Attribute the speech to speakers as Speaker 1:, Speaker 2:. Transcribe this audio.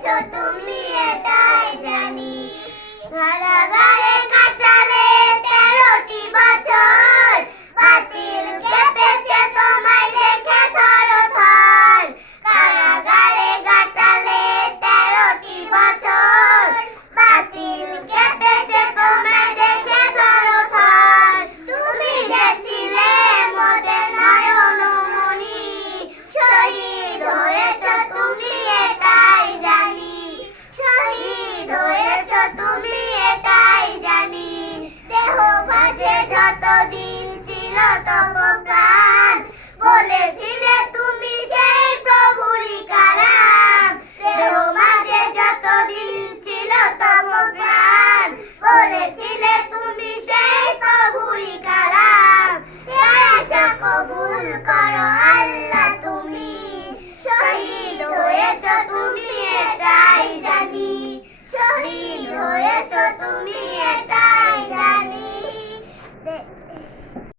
Speaker 1: শত যতদিন ছিল তব প্রাণ বলেছিলে তুমি সেই প্রভুরই কারাম দেহ মাঝে যতদিন ছিল তপপ্রাণ বলেছিলে